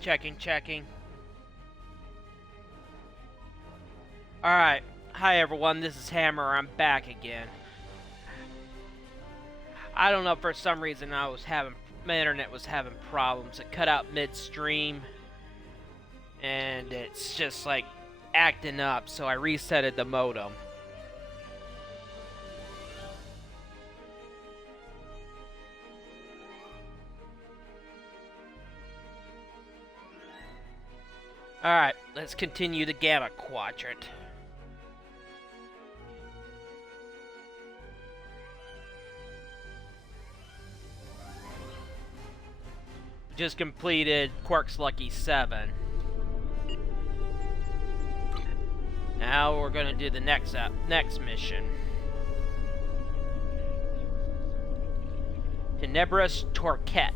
Checking. Alright. Hi everyone, this is Hammer. I'm back again. I don't know, for some reason my internet was having problems. It cut out midstream. And it's just like acting up, so I resetted the modem. Alright, let's continue the Gamma Quadrant. Just completed Hur'q's Lucky 7. Now we're gonna do the next mission. Tenebris Torquet.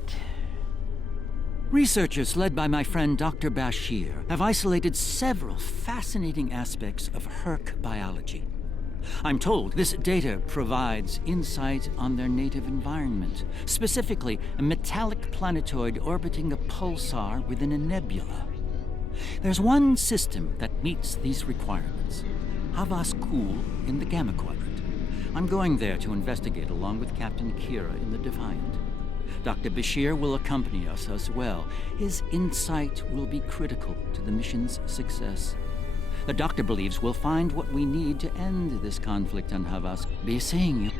Researchers led by my friend Dr. Bashir have isolated several fascinating aspects of Hur'q biology. I'm told this data provides insight on their native environment, specifically a metallic planetoid orbiting a pulsar within a nebula. There's one system that meets these requirements, Havas Kul in the Gamma Quadrant. I'm going there to investigate along with Captain Kira in the Defiant. Dr. Bashir will accompany us as well. His insight will be critical to the mission's success. The doctor believes we'll find what we need to end this conflict on Havas. Be seeing you.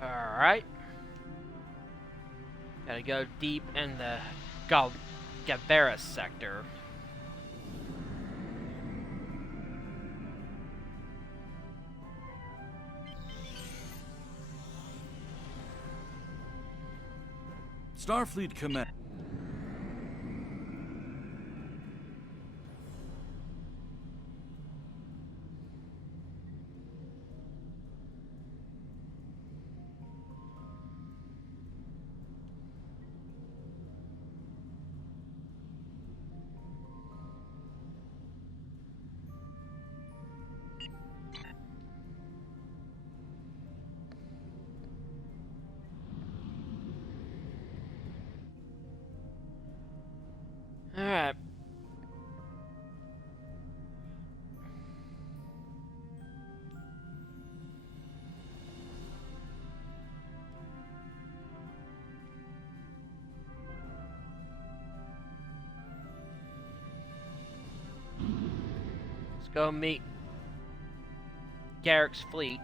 Alright. Gotta go deep in the Gavera sector. Starfleet Command. Alright. Let's go meet Garrick's fleet.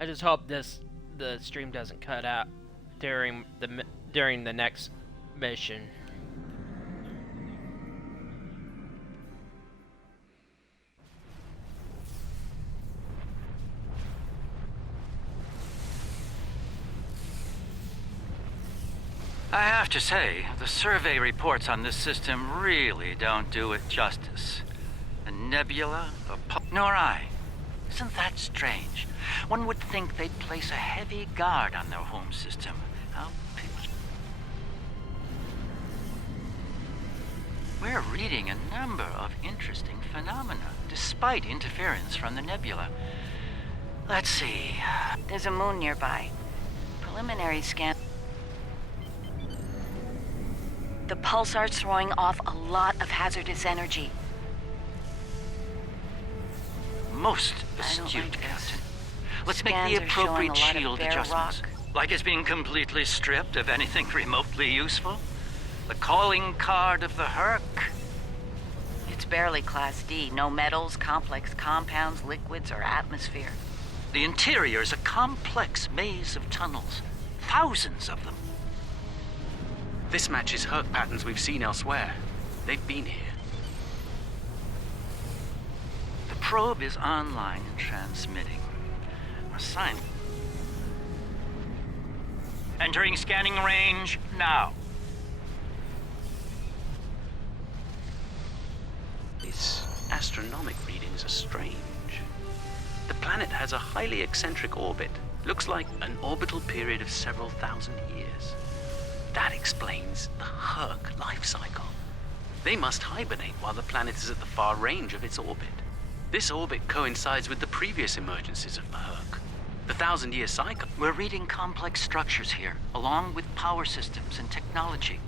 I just hope the stream doesn't cut out during the next mission. I have to say, the survey reports on this system really don't do it justice. A nebula, nor I. Isn't that strange? One would think they'd place a heavy guard on their home system. How We're reading a number of interesting phenomena, despite interference from the nebula. Let's see. There's a moon nearby. Preliminary scan. The pulsar's throwing off a lot of hazardous energy. Most astute, Captain. Let's make the appropriate shield adjustments. Like it's being completely stripped of anything remotely useful. The calling card of the Hur'q. It's barely Class D. No metals, complex compounds, liquids, or atmosphere. The interior is a complex maze of tunnels. Thousands of them. This matches Hur'q patterns we've seen elsewhere. They've been here. The probe is online and transmitting. Assign. Entering scanning range now. These astronomic readings are strange. The planet has a highly eccentric orbit. Looks like an orbital period of several thousand years. That explains the Hur'q life cycle. They must hibernate while the planet is at the far range of its orbit. This orbit coincides with the previous emergencies of the Hur'q, the 1,000-year cycle. We're reading complex structures here, along with power systems and technology.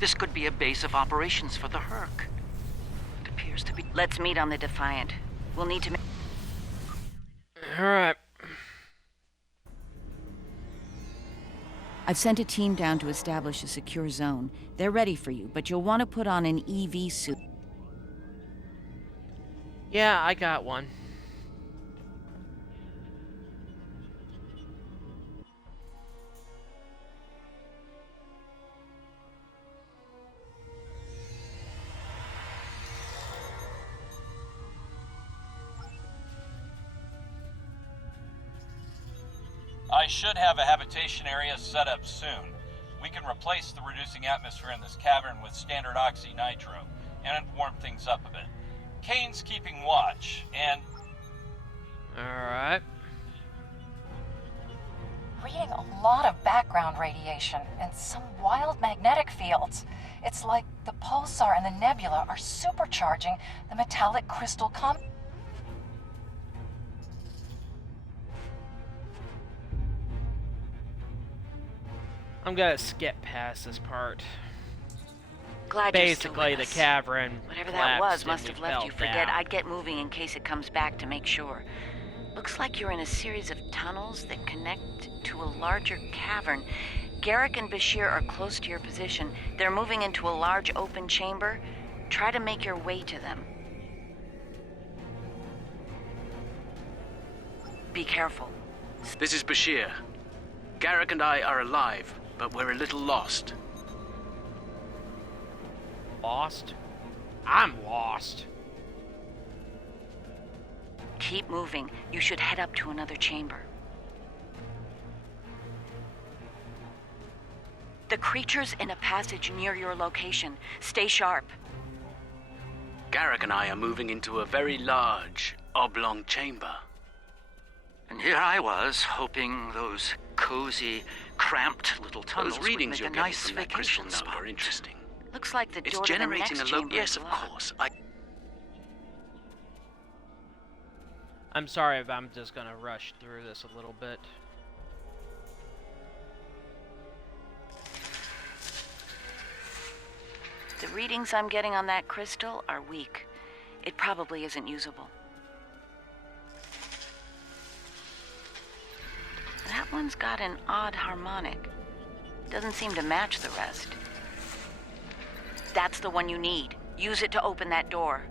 This could be a base of operations for the Hur'q. It appears to be... Let's meet on the Defiant. We'll need to... Alright. I've sent a team down to establish a secure zone. They're ready for you, but you'll want to put on an EV suit. Yeah, I got one. I should have a habitation area set up soon. We can replace the reducing atmosphere in this cavern with standard oxy-nitro, and warm things up a bit. Kane's keeping watch, and... Alright. Reading a lot of background radiation and some wild magnetic fields. It's like the pulsar and the nebula are supercharging the metallic crystal I'm gonna skip past this part. Glad you're still Basically, with the us. cavern Whatever that was collapsed must and have we left you fell for dead. down. I'd get moving in case it comes back to make sure. Looks like you're in a series of tunnels that connect to a larger cavern. Garrick and Bashir are close to your position. They're moving into a large open chamber. Try to make your way to them. Be careful. This is Bashir. Garrick and I are alive, but we're a little lost. Lost? I'm lost. Keep moving. You should head up to another chamber. The creature's in a passage near your location. Stay sharp. Garrick and I are moving into a very large, oblong chamber. And here I was, hoping those cozy, cramped little tunnels Those would readings make you're a getting nice from that crystal vacation node spot. are interesting. Looks like the It's door to the generating next a low... chamber Yes, is of locked. course. I'm sorry if I'm just gonna rush through this a little bit. The readings I'm getting on that crystal are weak. It probably isn't usable. That one's got an odd harmonic. Doesn't seem to match the rest. That's the one you need. Use it to open that door.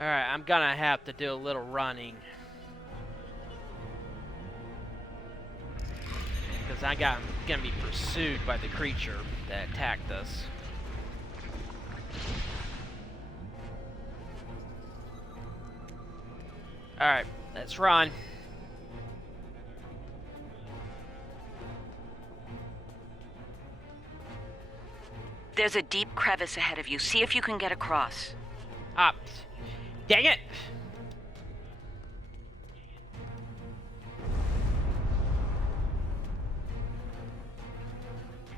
Alright, I'm gonna have to do a little running. Because I'm gonna be pursued by the creature that attacked us. Alright, let's run. There's a deep crevice ahead of you. See if you can get across. Up. Dang it!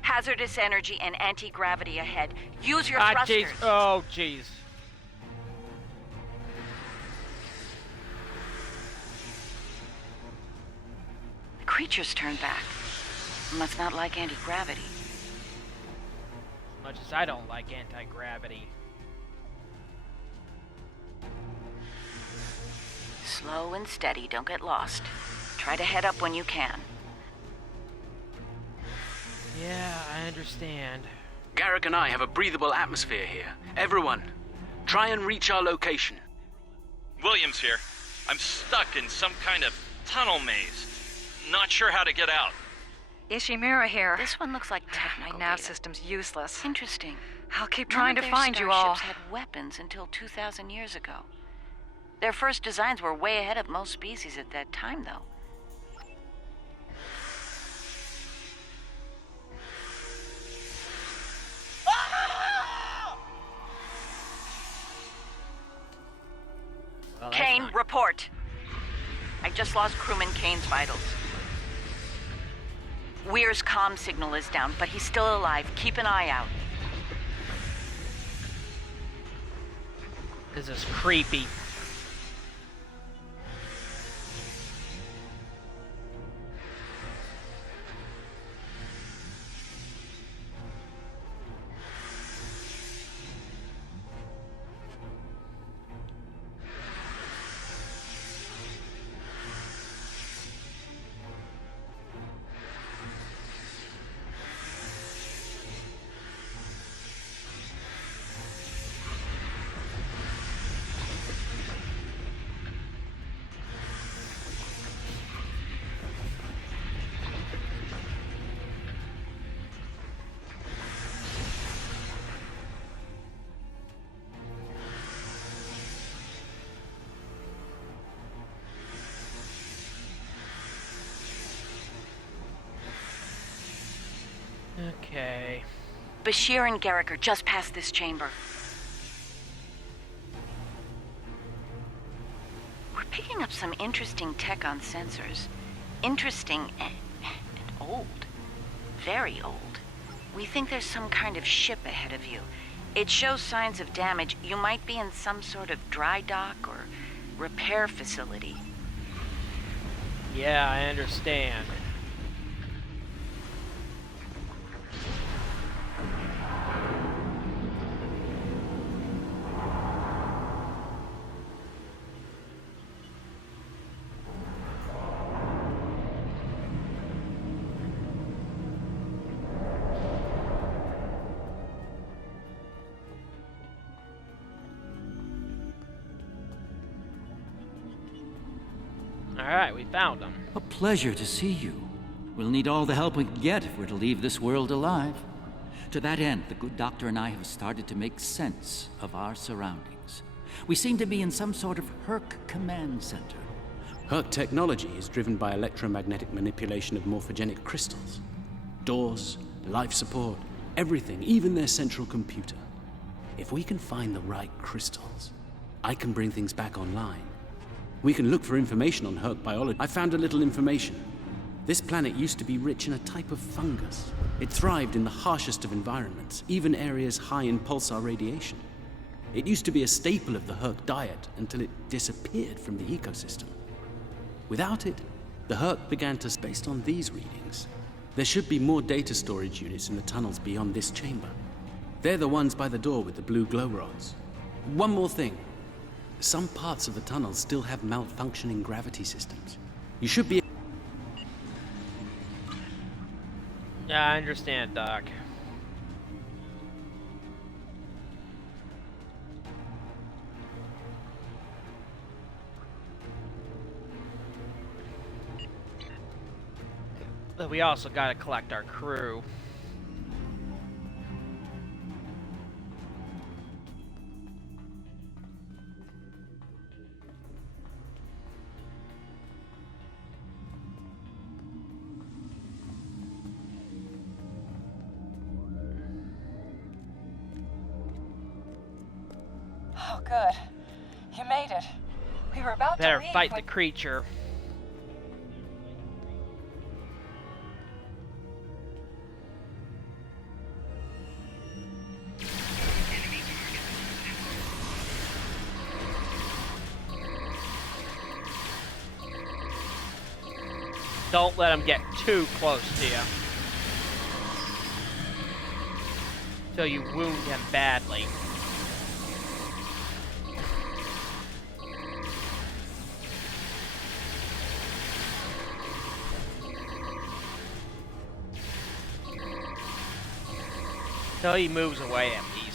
Hazardous energy and anti-gravity ahead. Use your Ah, thrusters. jeez. Oh, jeez. The creature's turned back. Must not like anti-gravity. As much as I don't like anti-gravity. Slow and steady. Don't get lost. Try to head up when you can. Yeah, I understand. Garrick and I have a breathable atmosphere here. Everyone, try and reach our location. Williams here. I'm stuck in some kind of tunnel maze. Not sure how to get out. Ishimura here. This one looks like My technical nav data. system's useless. Interesting. I'll keep None trying of to their find you all. starships had weapons until 2,000 years ago. Their first designs were way ahead of most species at that time, though. report. I just lost crewman Kane's vitals. Weir's comm signal is down, but he's still alive. Keep an eye out. This is creepy. Okay. Bashir and Garrick are just past this chamber. We're picking up some interesting tech on sensors. Interesting and old. Very old. We think there's some kind of ship ahead of you. It shows signs of damage. You might be in some sort of dry dock or repair facility. Yeah, I understand. Alright, we found him. A pleasure to see you. We'll need all the help we can get if we're to leave this world alive. To that end, the good doctor and I have started to make sense of our surroundings. We seem to be in some sort of Hur'q command center. Hur'q technology is driven by electromagnetic manipulation of morphogenic crystals. Doors, life support, everything, even their central computer. If we can find the right crystals, I can bring things back online. We can look for information on Hur'q biology. I found a little information. This planet used to be rich in a type of fungus. It thrived in the harshest of environments, even areas high in pulsar radiation. It used to be a staple of the Hur'q diet until it disappeared from the ecosystem. Without it, the Hur'q began to... Based on these readings, there should be more data storage units in the tunnels beyond this chamber. They're the ones by the door with the blue glow rods. One more thing. Some parts of the tunnels still have malfunctioning gravity systems. You should be... Yeah, I understand, Doc. But we also gotta collect our crew. Oh, good. You made it. We were about Better to leave fight when... the creature. Don't let him get too close to you. Till you wound him badly. Till he moves away at least.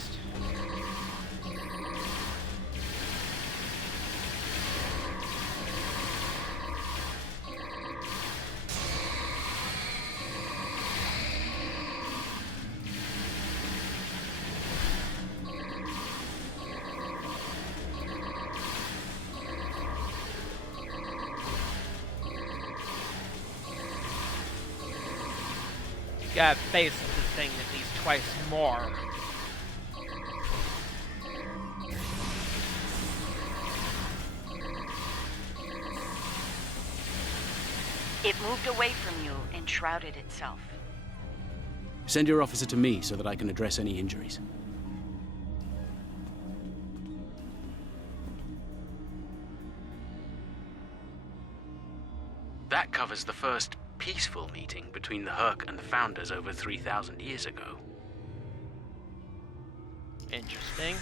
Gotta face the thing at least twice more. It moved away from you and shrouded itself. Send your officer to me so that I can address any injuries. That covers the first peaceful meeting between the Hur'q and the Founders over 3,000 years ago. Interesting.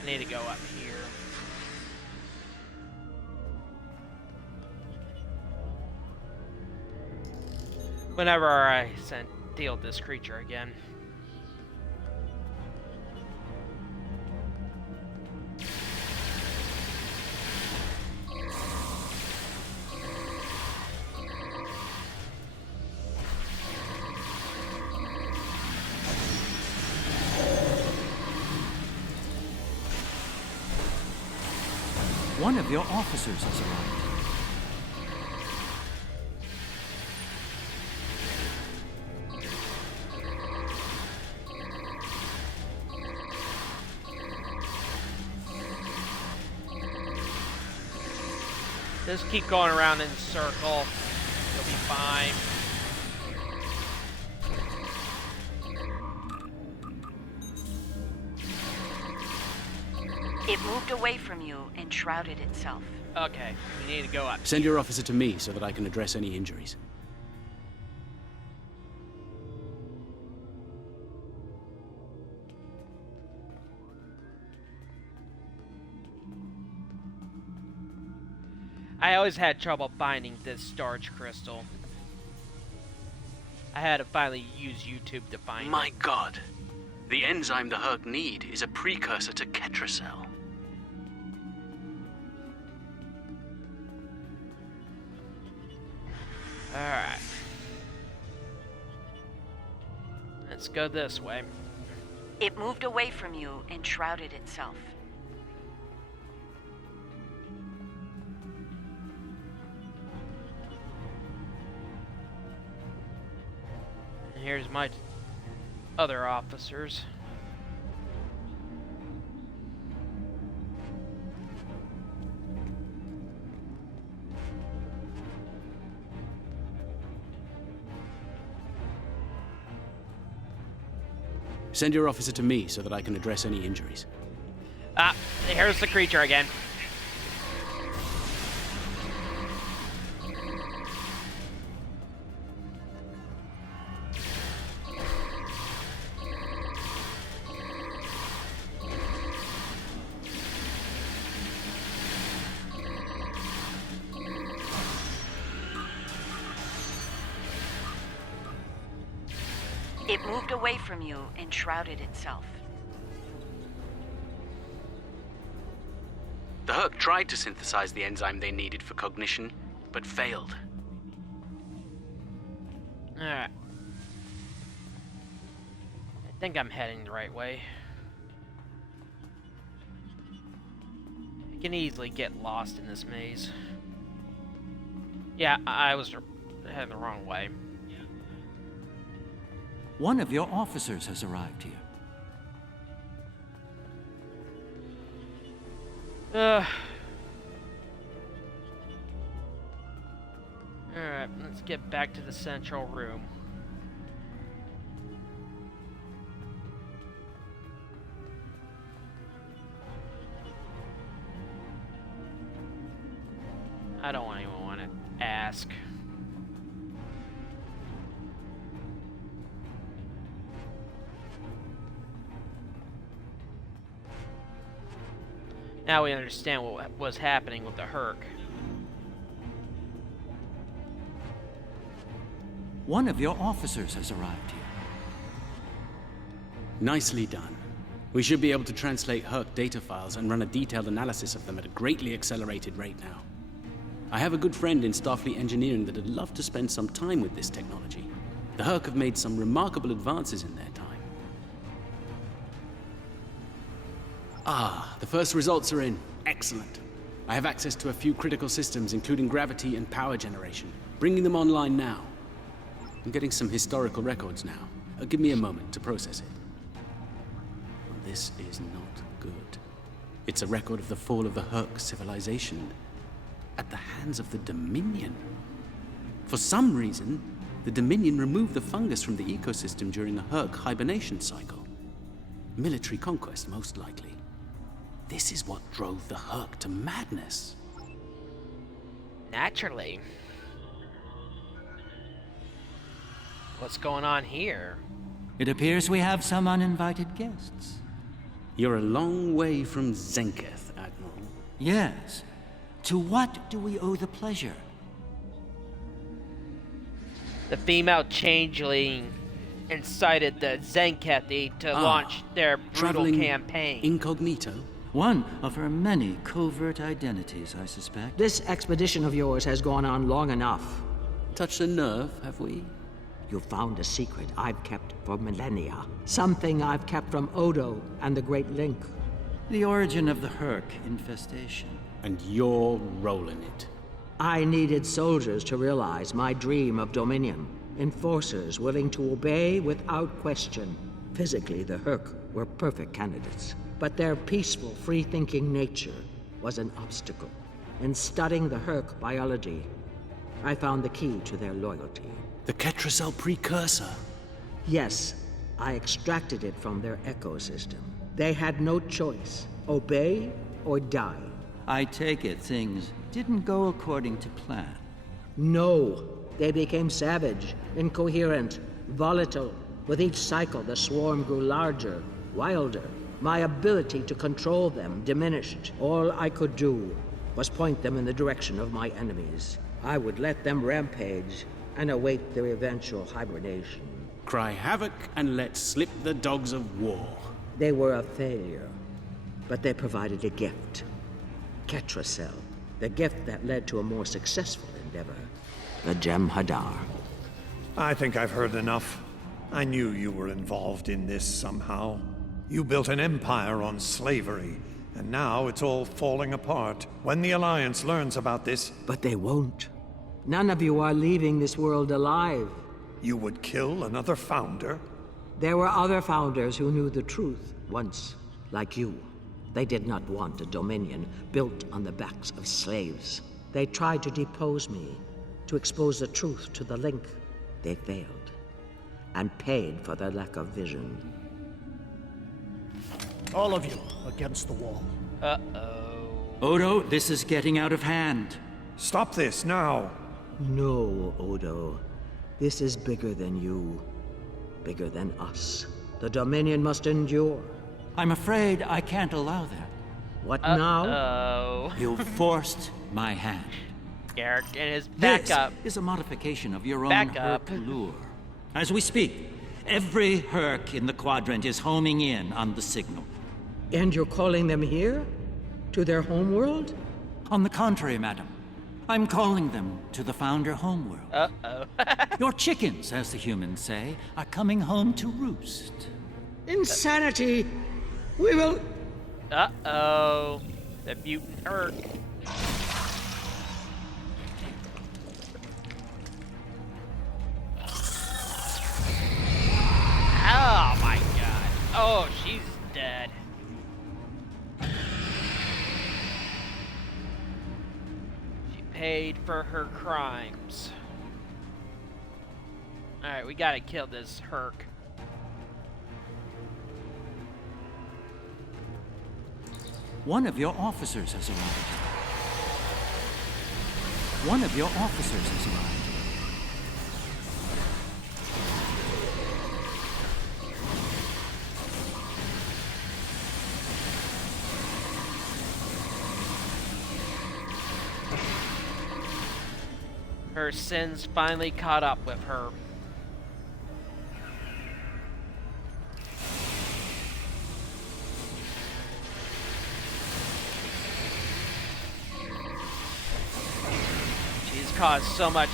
I need to go up here. Whenever I deal with this creature again. One of your officers has arrived. Just keep going around in a circle. You'll be fine. It moved away from you and shrouded itself. Okay, we need to go up. Send your officer to me so that I can address any injuries. I always had trouble finding this storage crystal. I had to finally use YouTube to find it. My God! The enzyme the Hur'q need is a precursor to Ketracel. Alright. Let's go this way. It moved away from you and shrouded itself. And here's my other officers. Send your officer to me so that I can address any injuries. Ah, here's the creature again. It moved away from you and shrouded itself. The Hur'q tried to synthesize the enzyme they needed for cognition, but failed. Alright. I think I'm heading the right way. I can easily get lost in this maze. Yeah, I was heading the wrong way. One of your officers has arrived here. Alright, let's get back to the central room. I don't even want to ask. Now we understand what was happening with the Hur'q. One of your officers has arrived here. Nicely done. We should be able to translate Hur'q data files and run a detailed analysis of them at a greatly accelerated rate now. I have a good friend in Starfleet engineering that would love to spend some time with this technology. The Hur'q have made some remarkable advances in their time. Ah, the first results are in. Excellent. I have access to a few critical systems, including gravity and power generation. Bringing them online now. I'm getting some historical records now. Give me a moment to process it. Well, this is not good. It's a record of the fall of the Hur'q civilization at the hands of the Dominion. For some reason, the Dominion removed the fungus from the ecosystem during a Hur'q hibernation cycle. Military conquest, most likely. This is what drove the Hur'q to madness. Naturally. What's going on here? It appears we have some uninvited guests. You're a long way from Zenketh, Admiral. Yes. To what do we owe the pleasure? The female changeling incited the Zenkethi to launch their brutal Traveling campaign. incognito? One of her many covert identities, I suspect. This expedition of yours has gone on long enough. Touched a nerve, have we? You found a secret I've kept for millennia. Something I've kept from Odo and the Great Link. The origin of the Hur'q infestation. And you're rolling it. I needed soldiers to realize my dream of dominion. Enforcers willing to obey without question. Physically, the Hur'q were perfect candidates. But their peaceful, free-thinking nature was an obstacle. In studying the Hur'q biology, I found the key to their loyalty. The Ketracel precursor. Yes, I extracted it from their ecosystem. They had no choice. Obey or die. I take it things didn't go according to plan. No, they became savage, incoherent, volatile. With each cycle, the swarm grew larger, wilder. My ability to control them diminished. All I could do was point them in the direction of my enemies. I would let them rampage and await their eventual hibernation. Cry havoc and let slip the dogs of war. They were a failure, but they provided a gift. Ketracel, the gift that led to a more successful endeavor. The Gem Hadar. I think I've heard enough. I knew you were involved in this somehow. You built an empire on slavery, and now it's all falling apart. When the Alliance learns about this... But they won't. None of you are leaving this world alive. You would kill another founder? There were other founders who knew the truth once, like you. They did not want a dominion built on the backs of slaves. They tried to depose me, to expose the truth to the Link. They failed, and paid for their lack of vision. All of you, against the wall. Uh-oh. Odo, this is getting out of hand. Stop this now! No, Odo. This is bigger than you. Bigger than us. The Dominion must endure. I'm afraid I can't allow that. What now? Oh. You forced my hand. Garrick and his backup. This is a modification of your own Backup. Hur'q lure. As we speak, every Hur'q in the Quadrant is homing in on the signal. And you're calling them here? To their homeworld? On the contrary, madam. I'm calling them to the Founder homeworld. Uh-oh. Your chickens, as the humans say, are coming home to roost. Insanity! We will... Uh-oh. The mutant Hur'q. Oh my god. Oh, she's dead. She paid for her crimes. Alright, we gotta kill this Hur'q. One of your officers has arrived. One of your officers has arrived. Her sins finally caught up with her. She's caused so much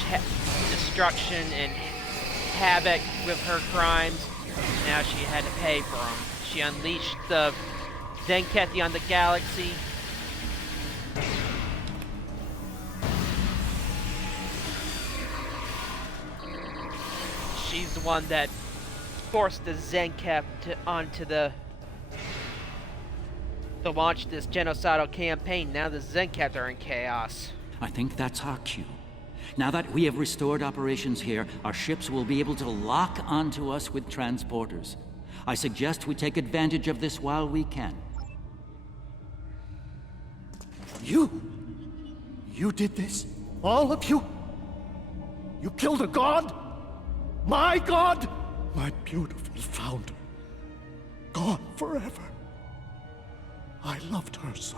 destruction and havoc with her crimes. Now she had to pay for them. She unleashed the Zenkethi on the galaxy. she's the one that forced the Zencap onto to launch this genocidal campaign. Now the Zencaps are in chaos. I think that's our cue. Now that we have restored operations here, our ships will be able to lock onto us with transporters. I suggest we take advantage of this while we can. You did this? All of you? You killed a god? My god? My beautiful founder. Gone forever. I loved her so.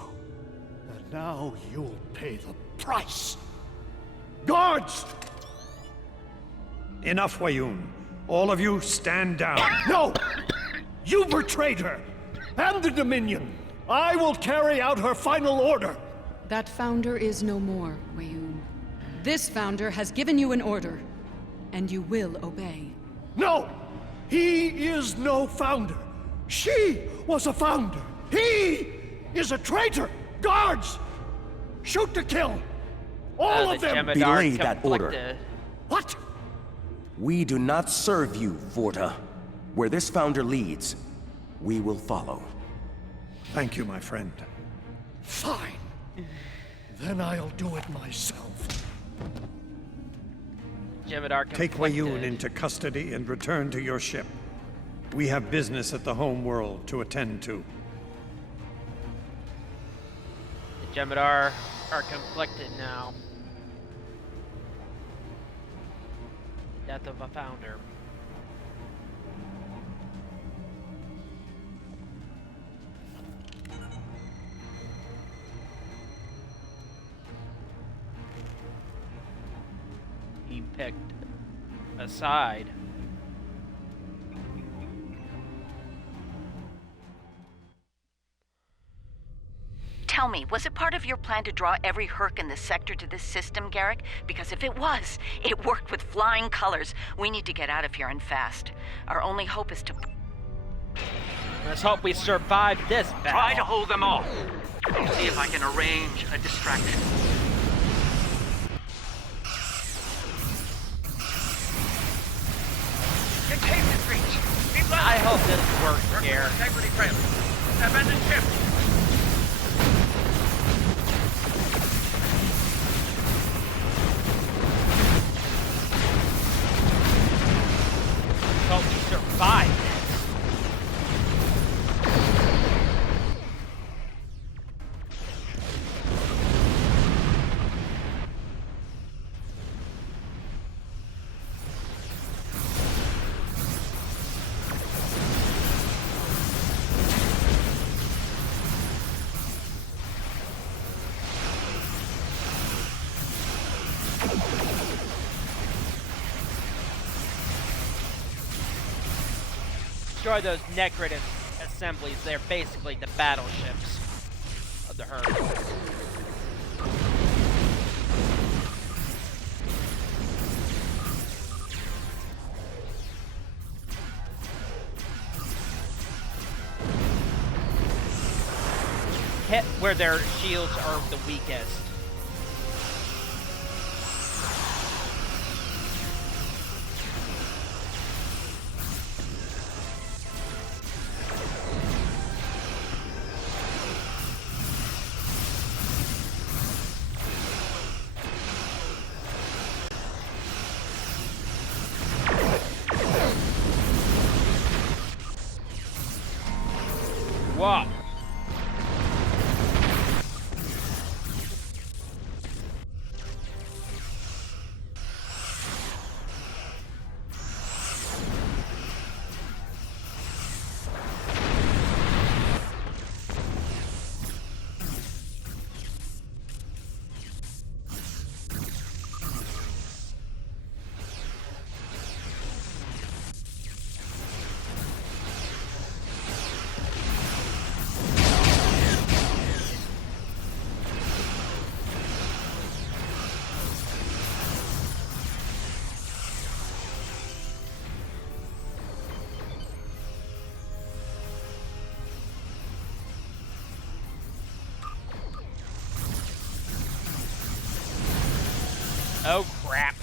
And now you'll pay the price. Guards! Enough, Wayun. All of you, stand down. No! You betrayed her! And the Dominion! I will carry out her final order! That founder is no more, Wayun. This founder has given you an order, and you will obey. No! He is no founder. She was a founder. He is a traitor! Guards! Shoot to kill! All of them! Belay that order. What? We do not serve you, Vorta. Where this founder leads, we will follow. Thank you, my friend. Fine. Then I'll do it myself. Take Wayun into custody and return to your ship. We have business at the homeworld to attend to. The Jem'Hadar are conflicted now. Death of a founder. He picked a side. Tell me, was it part of your plan to draw every Hur'q in the sector to this system, Garrick? Because if it was, it worked with flying colors. We need to get out of here and fast. Our only hope is to... Let's hope we survive this battle. Try to hold them off. See if I can arrange a distraction. Containment breach! I hope this works, Garrick. Integrity failure. Abandoned ship! Hope we survive this. Destroy those Necrid assemblies. They're basically the battleships of the Hur'q. Hit where their shields are the weakest. Wow. Oh crap.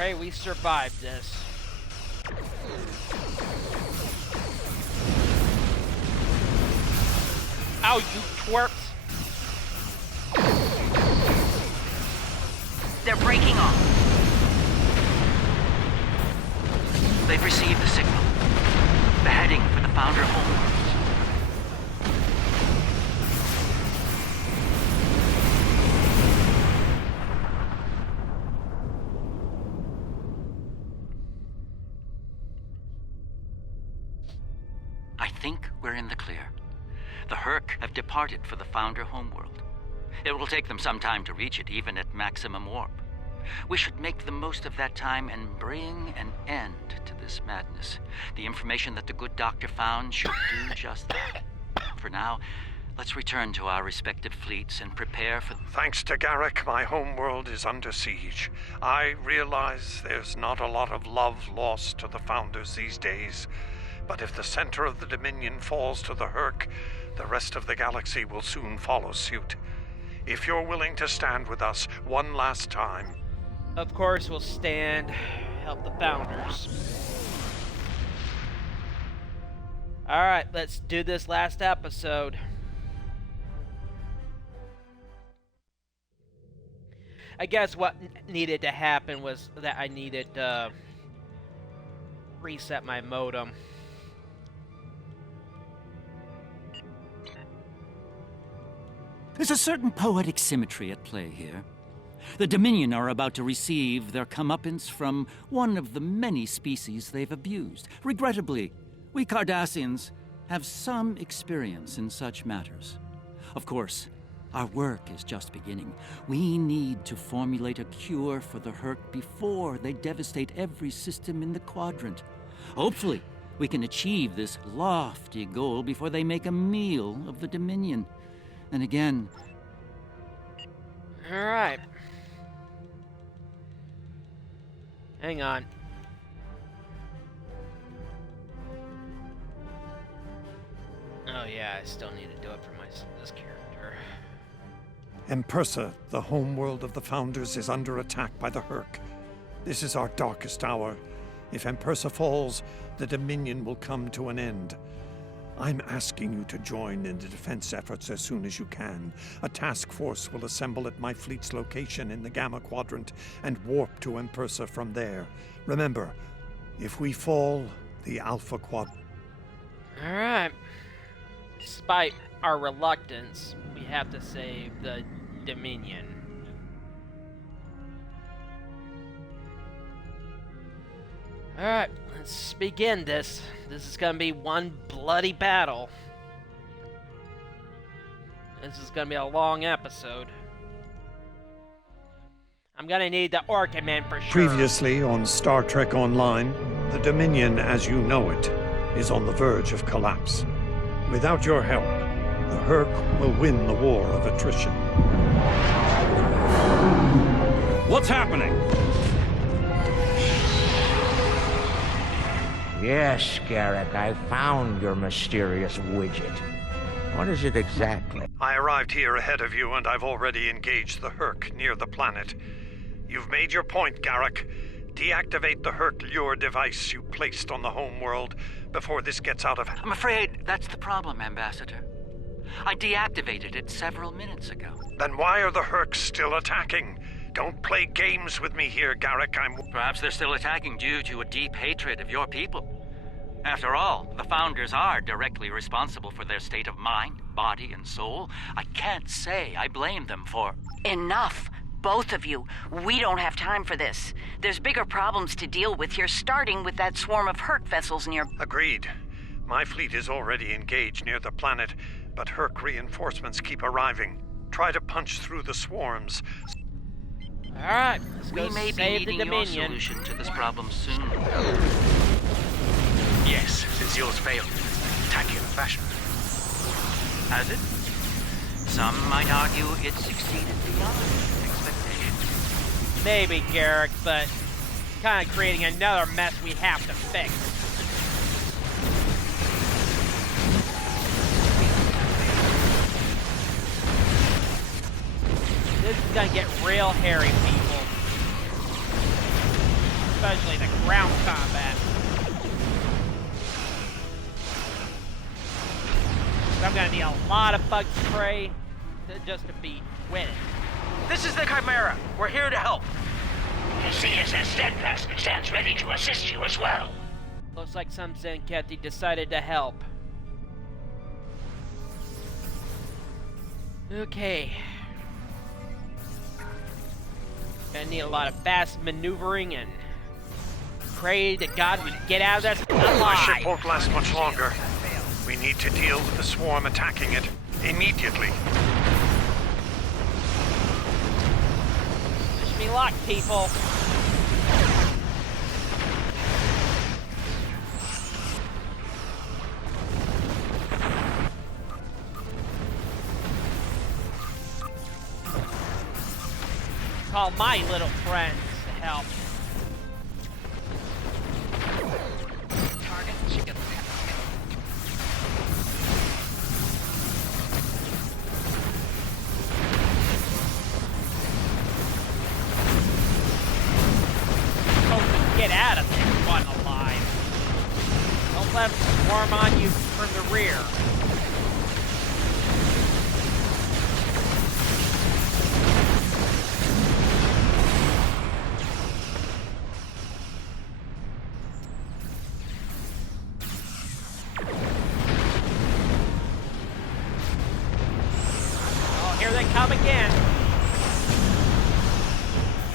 pray we survived this. Ow, you twerps! They're breaking off. They've received the signal. They're heading for the Founder homeworld. I think we're in the clear. The Hur'q have departed for the Founder homeworld. It will take them some time to reach it, even at maximum warp. We should make the most of that time and bring an end to this madness. The information that the good doctor found should do just that. For now, let's return to our respective fleets and prepare for... Thanks to Garrick, my homeworld is under siege. I realize there's not a lot of love lost to the Founders these days. But if the center of the Dominion falls to the Hur'q, the rest of the galaxy will soon follow suit. If you're willing to stand with us one last time... Of course we'll stand, help the Founders. Alright, let's do this last episode. I guess what needed to happen was that I needed to reset my modem. There's a certain poetic symmetry at play here. The Dominion are about to receive their comeuppance from one of the many species they've abused. Regrettably, we Cardassians have some experience in such matters. Of course, our work is just beginning. We need to formulate a cure for the Hur'q before they devastate every system in the Quadrant. Hopefully, we can achieve this lofty goal before they make a meal of the Dominion. And again... Alright. Hang on. Oh yeah, I still need to do it for this character. Empersa, the homeworld of the Founders, is under attack by the Hur'q. This is our darkest hour. If Empersa falls, the Dominion will come to an end. I'm asking you to join in the defense efforts as soon as you can. A task force will assemble at my fleet's location in the Gamma Quadrant and warp to Empersa from there. Remember, if we fall, the Alpha Quadrant... Alright. Despite our reluctance, we have to save the Dominion. Alright, let's begin this. This is gonna be one bloody battle. This is gonna be a long episode. I'm gonna need the Orchid Man for sure. Previously on Star Trek Online, the Dominion as you know it is on the verge of collapse. Without your help, the Hur'q will win the war of attrition. What's happening? Yes, Garrick, I found your mysterious widget. What is it exactly? I arrived here ahead of you, and I've already engaged the Hur'q near the planet. You've made your point, Garrick. Deactivate the Hur'q lure device you placed on the homeworld before this gets out of hand. I'm afraid that's the problem, Ambassador. I deactivated it several minutes ago. Then why are the Hur'q still attacking? Don't play games with me here, Garrick. Perhaps they're still attacking due to a deep hatred of your people. After all, the Founders are directly responsible for their state of mind, body, and soul. I can't say I blame them for... Enough! Both of you. We don't have time for this. There's bigger problems to deal with here, starting with that swarm of Hur'q vessels near... Agreed. My fleet is already engaged near the planet, but Hur'q reinforcements keep arriving. Try to punch through the swarms. Alright, let's go We may be save the needing your Dominion. solution to this problem soon. Yes, since yours failed in spectacular fashion. Has it? Some might argue it succeeded beyond expectations. Maybe, Garrick, but kind of creating another mess we have to fix. This is gonna get real hairy, people. especially the ground combat. I'm gonna need a lot of bug spray just to be winning. This is the Chimera. We're here to help. The CSS Steadfast stands ready to assist you as well. Looks like some Zenkethi decided to help. Okay. Gonna need a lot of fast maneuvering and pray to God we get out of this alive. My ship won't last much longer. We need to deal with the swarm attacking it immediately. Wish me luck, people. Call my little friends to help. Target ship. Hope we get out of this one alive. Don't let them swarm on you from the rear. Here they come again.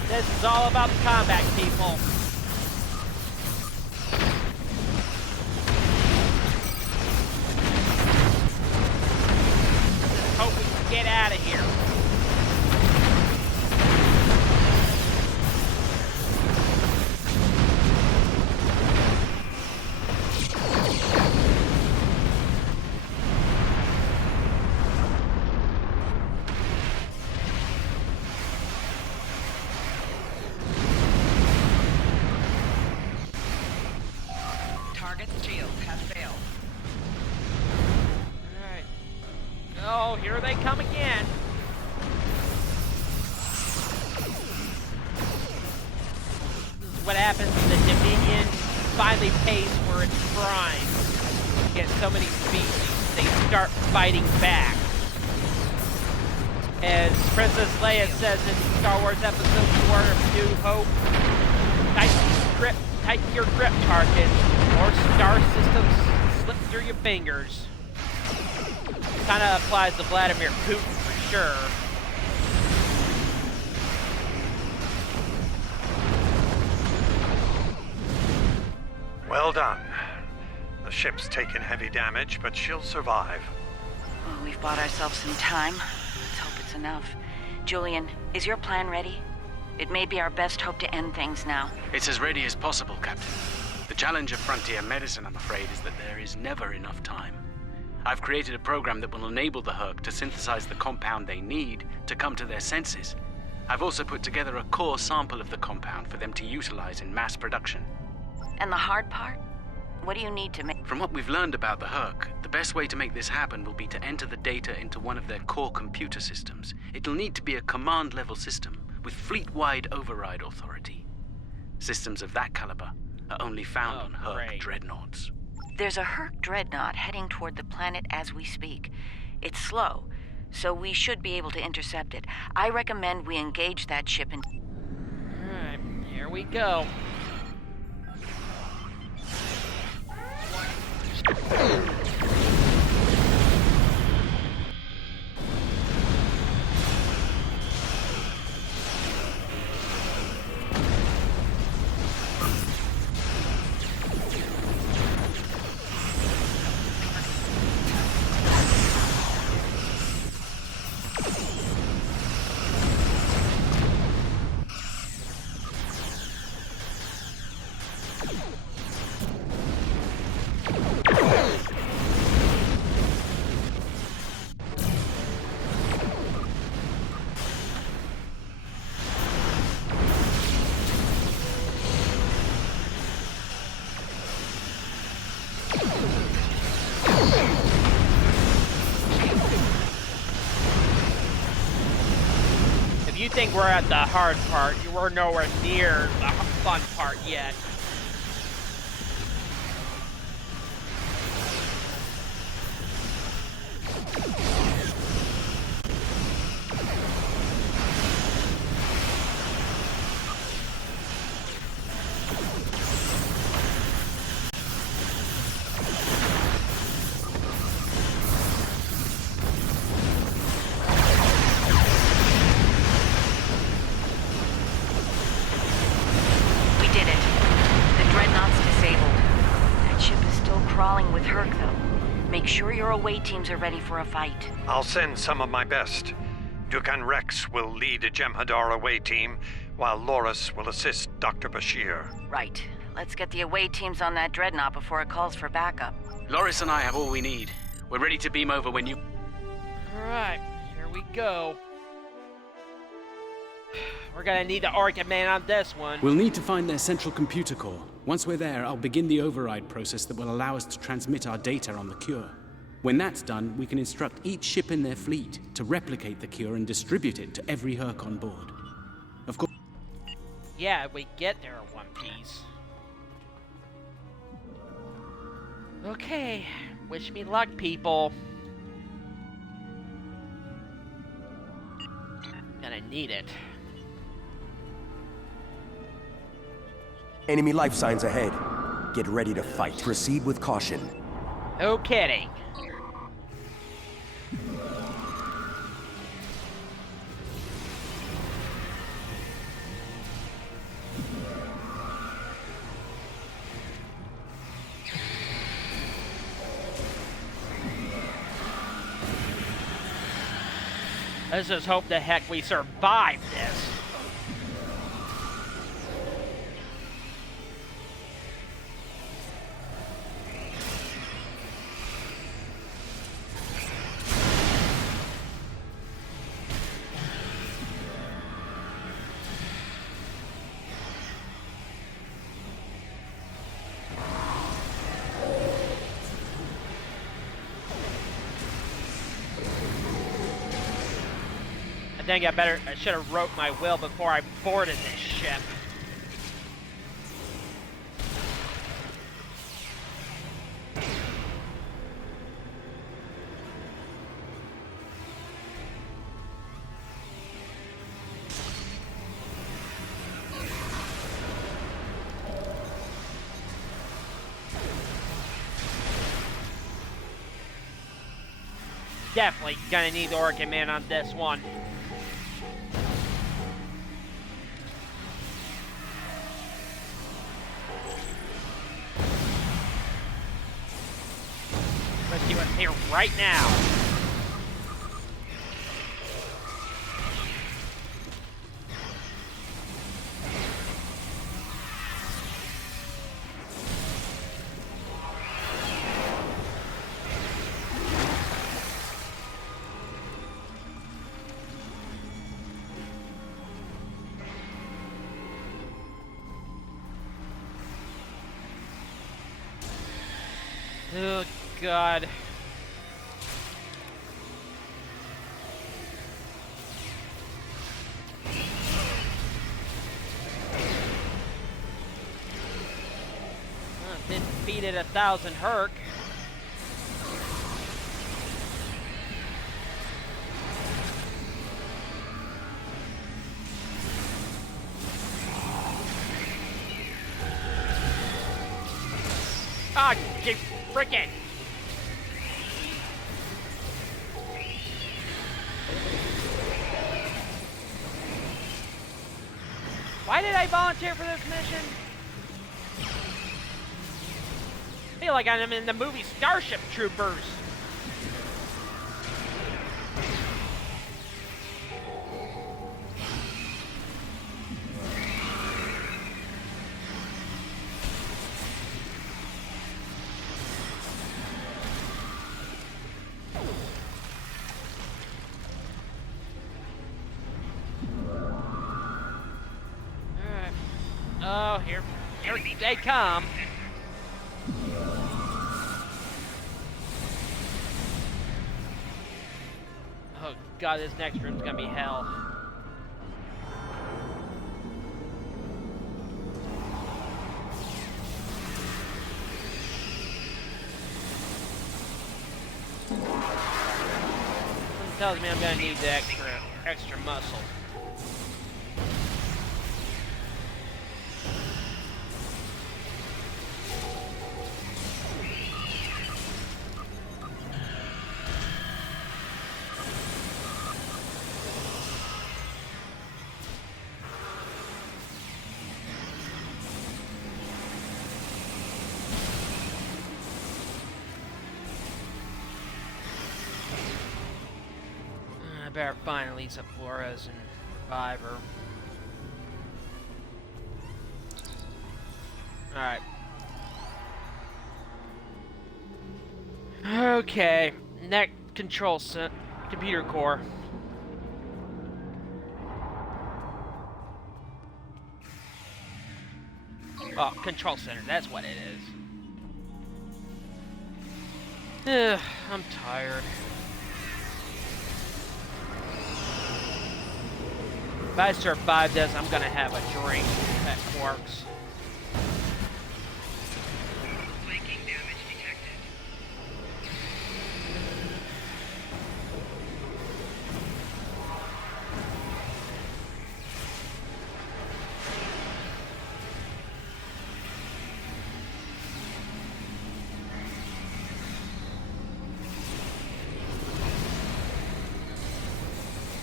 This is all about the combat, people. Hope we can get out of here. Oh, here they come again. This is what happens when the Dominion finally pays for its crime. Against so many species, they start fighting back. As Princess Leia says in Star Wars Episode 4 of New Hope, tighten your grip, Tarkin, or star systems slip through your fingers. Kind of applies to Vladimir Putin for sure. Well done. The ship's taken heavy damage, but she'll survive. Well, we've bought ourselves some time. Let's hope it's enough. Julian, is your plan ready? It may be our best hope to end things now. It's as ready as possible, Captain. The challenge of frontier medicine, I'm afraid, is that there is never enough time. I've created a program that will enable the Hur'q to synthesize the compound they need to come to their senses. I've also put together a core sample of the compound for them to utilize in mass production. And the hard part? What do you need to make? From what we've learned about the Hur'q, the best way to make this happen will be to enter the data into one of their core computer systems. It'll need to be a command-level system with fleet-wide override authority. Systems of that caliber are only found on Hur'q dreadnoughts. There's a Hur'q dreadnought heading toward the planet as we speak. It's slow, so we should be able to intercept it. I recommend we engage that ship and... Alright, here we go. If you think we're at the hard part, we're nowhere near fun part yet. With Hur'q, though. Make sure your away teams are ready for a fight. I'll send some of my best. Dukan Rex will lead a Jem'Hadar away team, while Loris will assist Dr. Bashir. Right. Let's get the away teams on that dreadnought before it calls for backup. Loris and I have all we need. We're ready to beam over when you... Alright, here we go. We're gonna need the Orchid Man on this one. We'll need to find their central computer core. Once we're there, I'll begin the override process that will allow us to transmit our data on the cure. When that's done, we can instruct each ship in their fleet to replicate the cure and distribute it to every Hur'q on board. Of course... Yeah, we get there in one piece. Okay, wish me luck, people. Gonna need it. Enemy life signs ahead. Get ready to fight. Proceed with caution. No kidding. Let's just hope the heck we survive this. I think I should have wrote my will before I boarded this ship. Definitely gonna need the Orchid Man on this one. Let's see what's here right now. Oh, God. Defeated 1,000 Hur'q. Ah, you frickin'! Why did I volunteer for this mission? I feel like I'm in the movie Starship Troopers. Oh, here they come. Oh God, this next room's gonna be hell. tells me I'm gonna need the extra muscle. I better find Elisa Flores and revive her. Alright. Okay. Next control computer core. Oh, control center. That's what it is. Ugh, I'm tired. If I survive this, I'm gonna have a drink at Hur'q's. Flanking damage detected.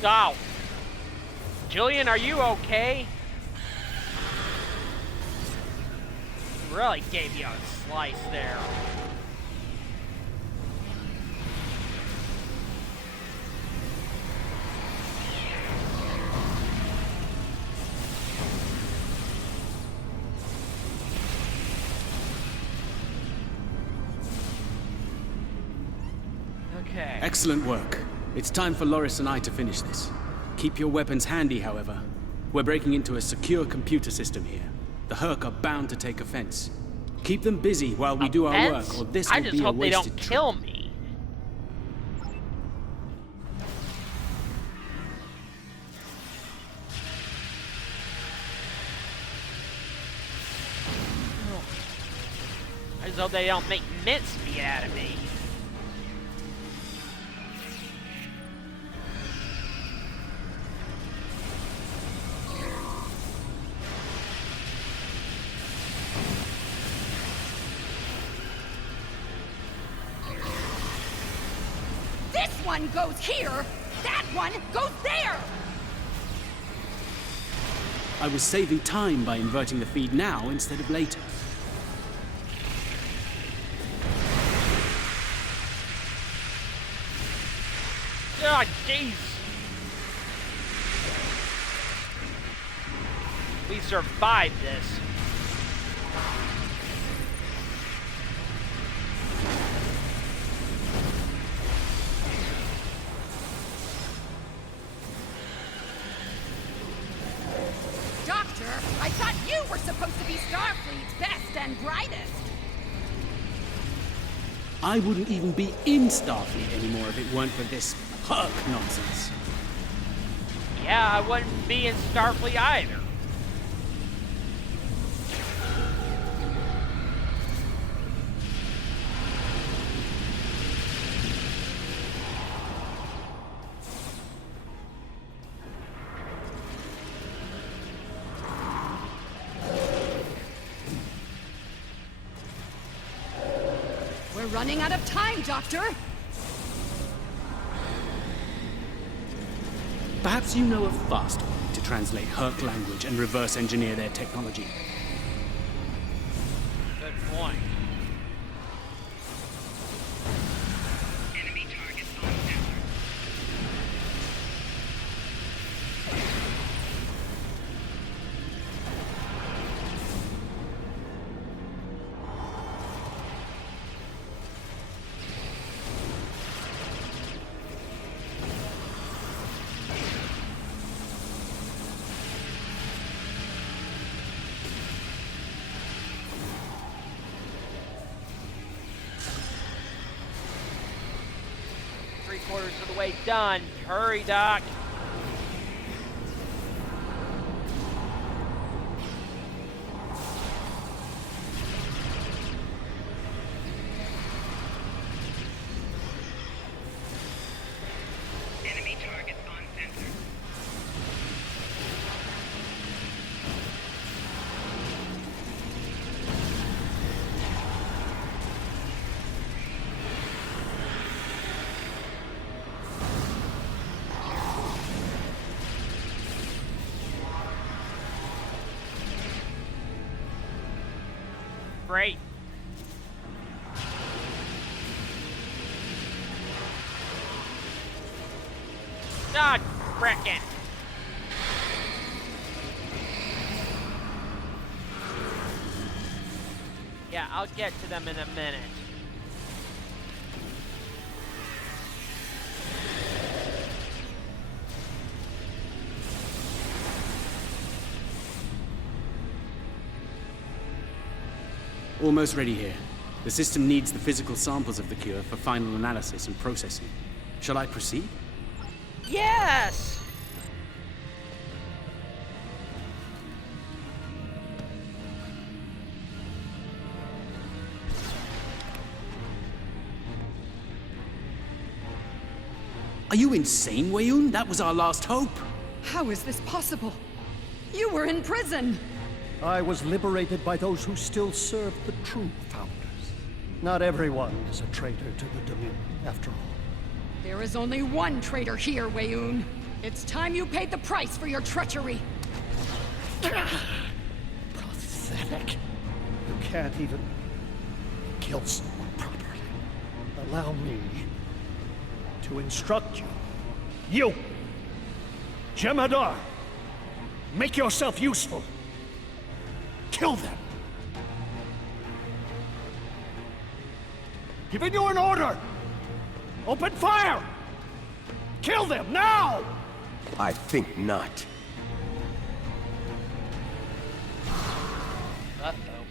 Go! Jillian, are you okay? Really gave you a slice there. Okay. Excellent work. It's time for Loris and I to finish this. Keep your weapons handy, however. We're breaking into a secure computer system here. The Hur'q are bound to take offense. Keep them busy while we do our work, or this will be a wasted trip. I just hope they don't kill me. I just hope they don't make mincemeat out of me. One goes here, that one goes there! I was saving time by inverting the feed now instead of later. Ah, jeez! We survived this. I thought you were supposed to be Starfleet's best and brightest. I wouldn't even be in Starfleet anymore if it weren't for this Hur'q nonsense. Yeah, I wouldn't be in Starfleet either. We're running out of time, Doctor! Perhaps you know a fast way to translate Hur'q language and reverse engineer their technology. Good point. Enemy target on center. Three-quarters of the way done. Hurry, Doc. great. Ah, frickin'. Yeah, I'll get to them in a minute. Almost ready here. The system needs the physical samples of the cure for final analysis and processing. Shall I proceed? Yes! Are you insane, Weyoun? That was our last hope. How is this possible? You were in prison! I was liberated by those who still serve the true founders. Not everyone is a traitor to the Dominion, after all. There is only one traitor here, Weyoun. It's time you paid the price for your treachery. Pathetic. You can't even kill someone properly. Allow me to instruct you. You! Jem'Hadar! Make yourself useful. Kill them. Giving you an order! Open fire! Kill them, now! I think not. Uh-oh.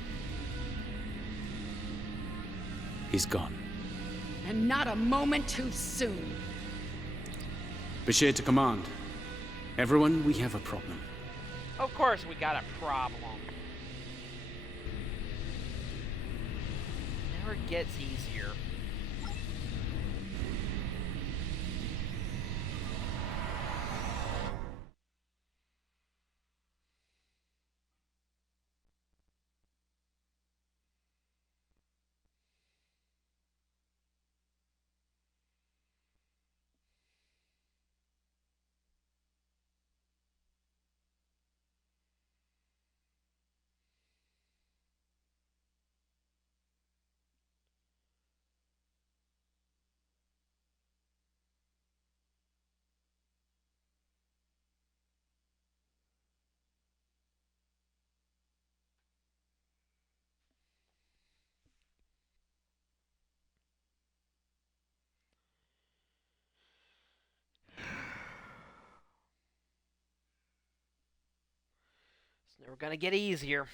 He's gone. And not a moment too soon. Bashir to command. Everyone, we have a problem. Of course we got a problem. Never gets easier. It's never gonna get easier.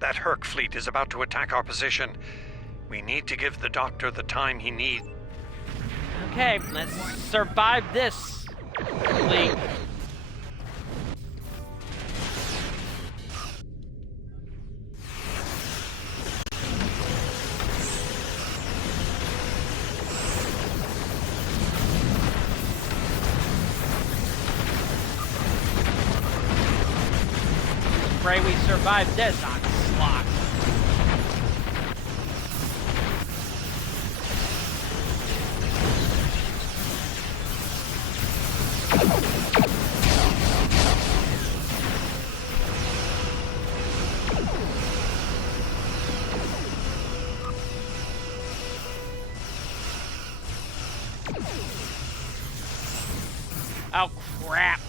That Hur'q fleet is about to attack our position. We need to give the Doctor the time he needs. Okay, let's survive this fleet. Pray we survive this onslaught. Oh, crap.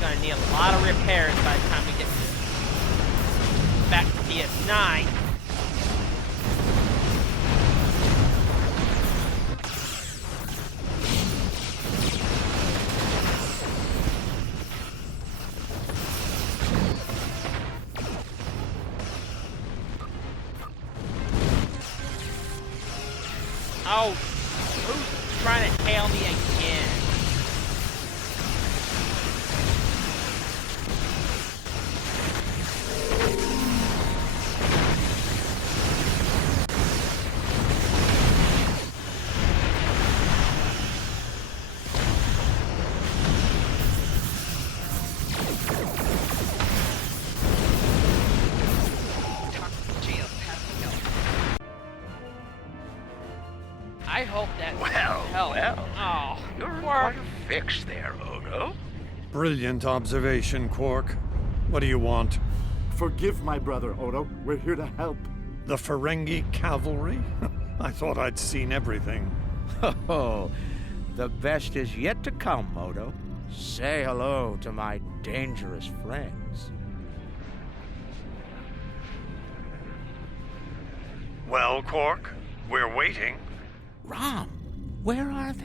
Gonna need a lot of repairs by the time we get back to DS9. Oh, who's trying to tail me again? I hope that Well, helped. well. Oh, You're in Quark. quite a fix there, Odo. Brilliant observation, Quark. What do you want? Forgive my brother, Odo. We're here to help. The Ferengi cavalry? I thought I'd seen everything. Oh, the best is yet to come, Odo. Say hello to my dangerous friends. Well, Quark, we're waiting. Rom, where are they?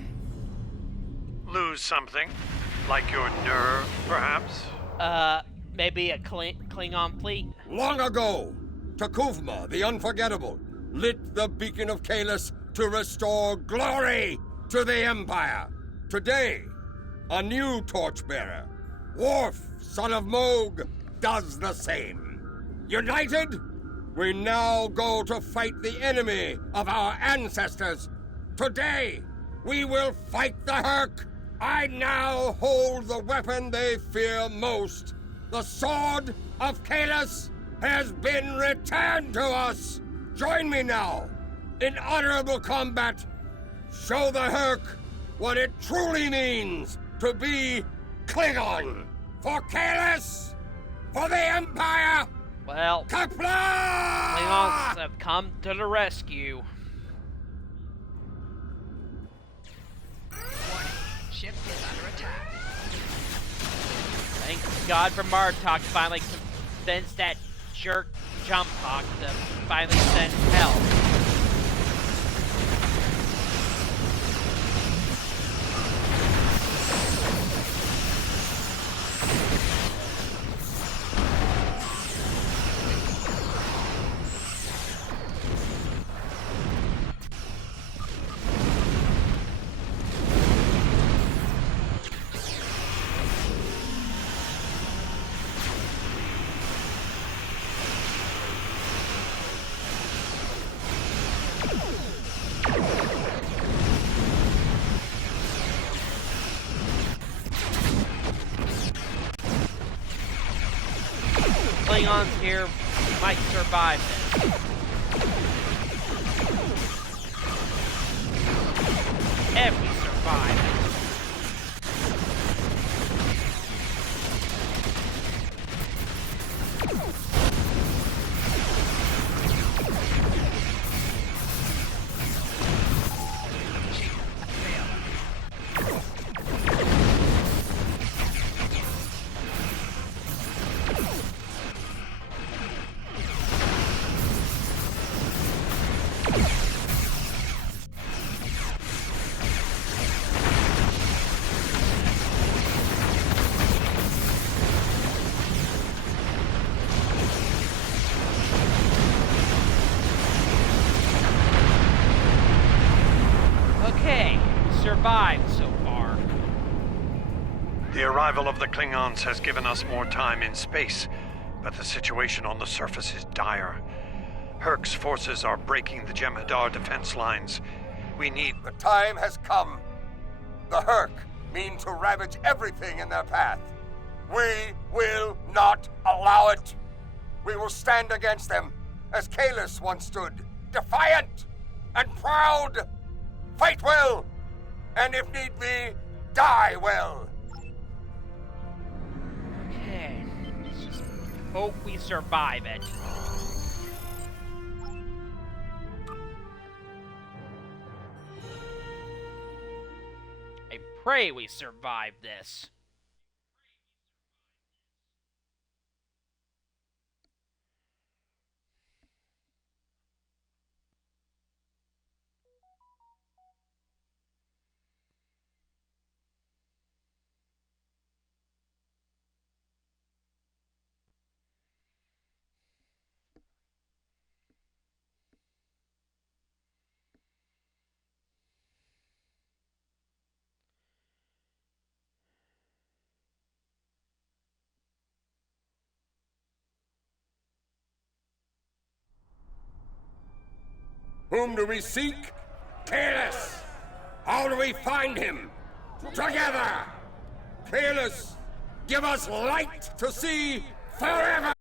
Lose something? Like your nerve, perhaps? Maybe a Klingon fleet? Long ago, Takuvma, the Unforgettable, lit the beacon of Kahless to restore glory to the Empire. Today, a new torchbearer, Worf, son of Moog, does the same. United, we now go to fight the enemy of our ancestors. Today, we will fight the Hur'q. I now hold the weapon they fear most. The sword of Kahless has been returned to us. Join me now in honorable combat. Show the Hur'q what it truly means to be Klingon. For Kahless, for the Empire. Well, Kapla! Klingons have come to the rescue. Ship is under attack. Thank God for Martok to finally convince that jerk Jump Hawk to finally send help. Klingons here might survive this. If we survive it. Okay, survived so far. The arrival of the Klingons has given us more time in space, but the situation on the surface is dire. Hur'q's forces are breaking the Jem'Hadar defense lines. We need... The time has come. The Hur'q mean to ravage everything in their path. We will not allow it. We will stand against them, as Kahless once stood, defiant and proud. Fight well, and if need be, die well. Okay, let's just hope we survive it. I pray we survive this. Whom do we seek? Kahless! How do we find him? Together! Kahless, give us light to see forever!